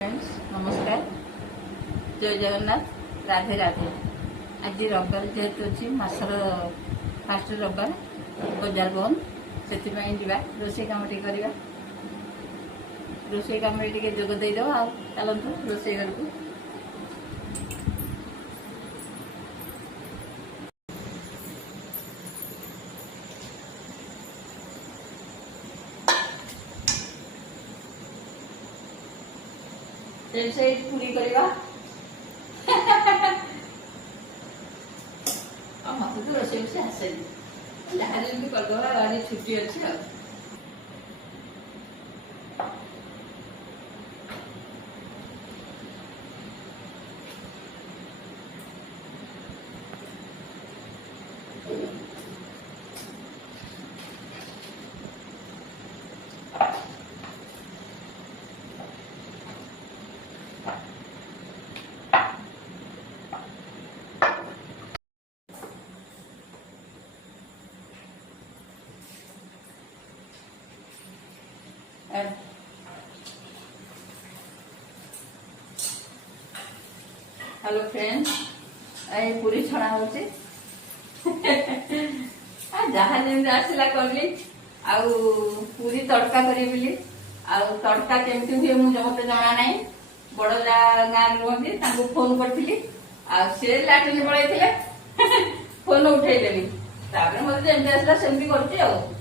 Friends नमस्कार जय जगन्नाथ राधे राधे। आज रविवार जेहेतु अच्छी मसर फास्ट रविवार बजार बंद से रोषे कम टे रोषे कम टे जोगद चलतु रोषे घर को पूरी करवा मत तो रोषे बस आसे जहाँ करदे आज छुट्टी अच्छी हेलो फ्रेंड्स ये पूरी छणा हो जहाँ जमी आसला कली पूरी तड़का करी तड़का केमती हुए मुझे मत जना ना बड़ गाँव रुहती फोन करी सी लाट्रिन पड़े फोन उठेदेली मत जमी आसला सेमती कर